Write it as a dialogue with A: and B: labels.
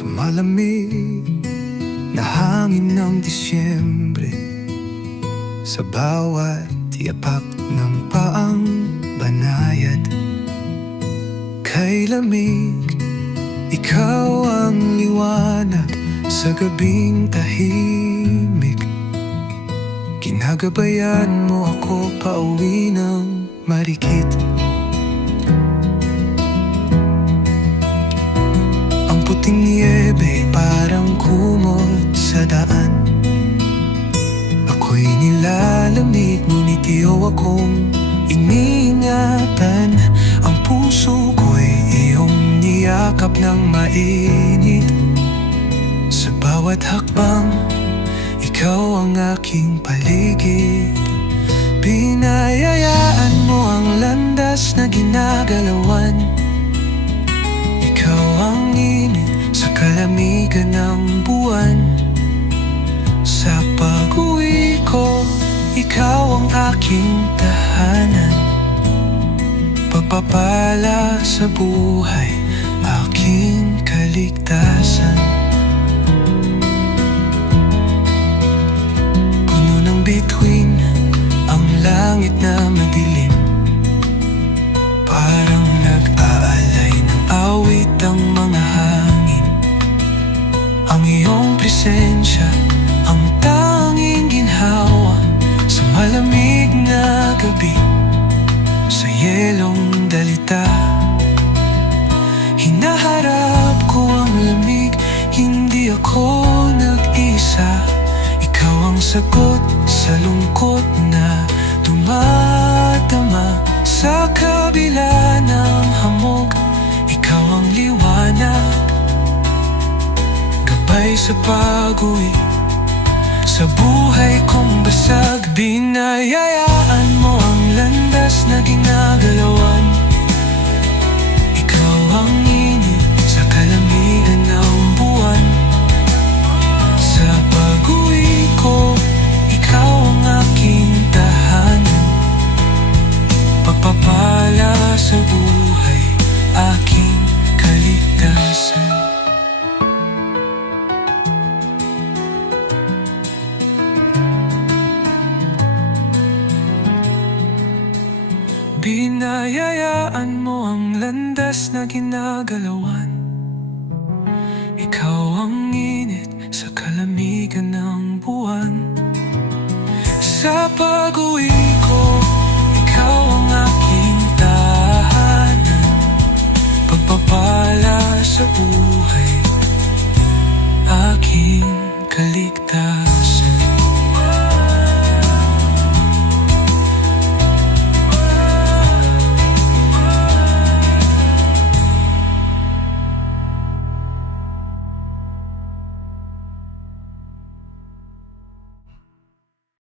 A: Sa malamig na hangin ng Disyembre. Sa bawat tiyapak ng paang banayad Kay lamig, ikaw ang liwanag Sa gabing tahimik. Ginagabayan mo ako pauwi ng marikit Ang puting niyebe parang kumot sa daan. Ako'y nilalamig ngunit iyo akong iniingatan Ang puso ko'y iyong niyakap ng mainit. Sa bawat hakbang, ikaw ang aking paligid. Pinayayaan mo ang landas na ginagalawan kalamigan ng buwan. Sa pag-uwi ko, ikaw ang aking tahanan. Pagpapala sa buhay, aking kaligtasan presensya ang tanging ginhawa Sa malamig na gabi Sa yelong dalita. Hinaharap ko ang lamig Hindi ako nag-isa. Ikaw ang sagot sa lungkot na dumadama Sa kabila Gabay sa pag-uwi. Sa buhay kong basag Binayayaan mo ang landas na ginagalawan Binayayaan mo ang landas na ginagalawan. Ikaw ang init sa kalamigan ng buwan. Sa pag-uwi ko, ikaw ang aking tahanan. Pagpapala sa buhay,